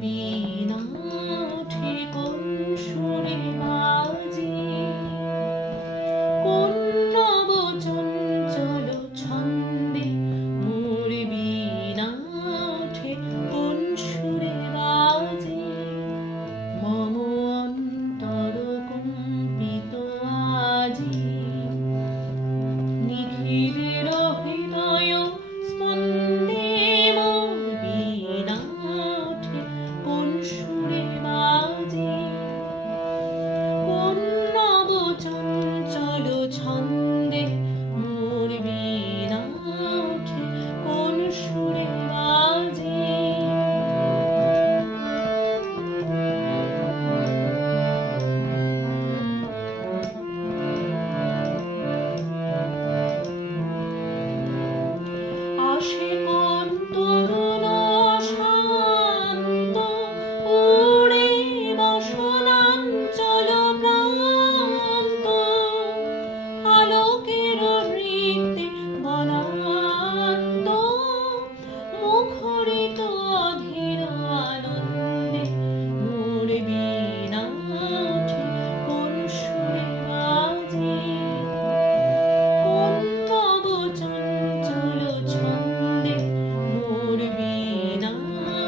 বীণা ওঠে কোন সুরে বাজে, কোন নব চঞ্চল ছন্দে মোর বীণা ওঠে কোন সুরে বাজে। মম অন্তর কম্পিত আজি, নিখিলের হৃদয় স্পন্দে মোর বীণা ওঠে কোন সুরে বাজে, কোন নব চঞ্চল ছন্দে মোর বীণা ওঠে কোন সুরে বাজে। আসে কোন তরুণ শান্ত, উড়ে বসনাঞ্চল প্রান্ত, আলোকের নৃত্যে বনান্ত, মুখরিত অধীর আনন্দে মোর বীণা ওঠে কোন সুরে বাজে, কোন নব চঞ্চল ছন্দে মোর বীণা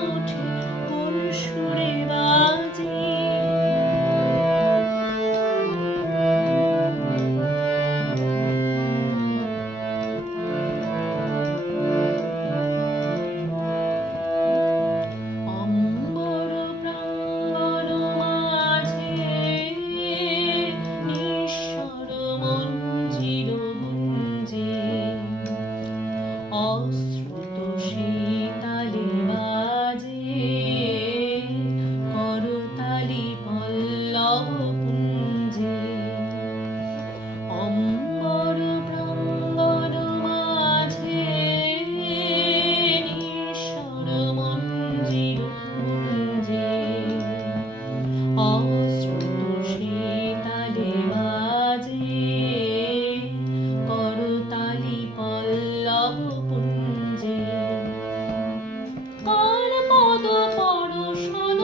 ওঠে কোন সুরে বাজে। অম্বর প্রাঙ্গণ মাঝে নিঃস্বর মঞ্জির গুঞ্জে, অশ্রুত সেই তালে বাজে করতালি পল্লব পুঞ্জে। অম্বর প্রাঙ্গণ মাঝে নিঃস্বর মঞ্জির গুঞ্জে, অশ্রুত সেই তালে বাজে করতালি পল্লব পুঞ্জে। কার পদ পরশন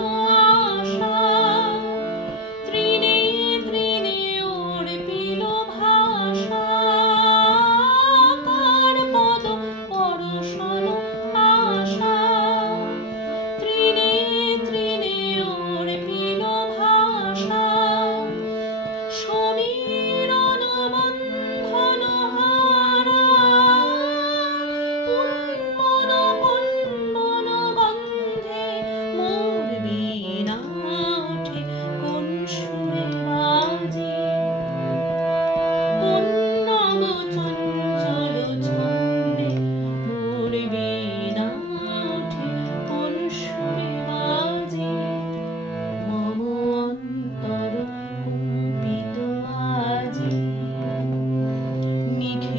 আশা, তৃণে তৃণে অর্পিল ভাষা, কার পদ পরশন আশা, তৃণে তৃণে অর্পিল ভাষা। সমীরণ বন্ধন হারা, উন্মন কন্দন গন্ধে মোর বীণা ওঠে কোন সুরে বাজে, কোন নব চঞ্চল ছন্দে মোর বীণা ওঠে কোন সুরে বাজে। মম অন্তর কম্পিত আজি, নিখিলের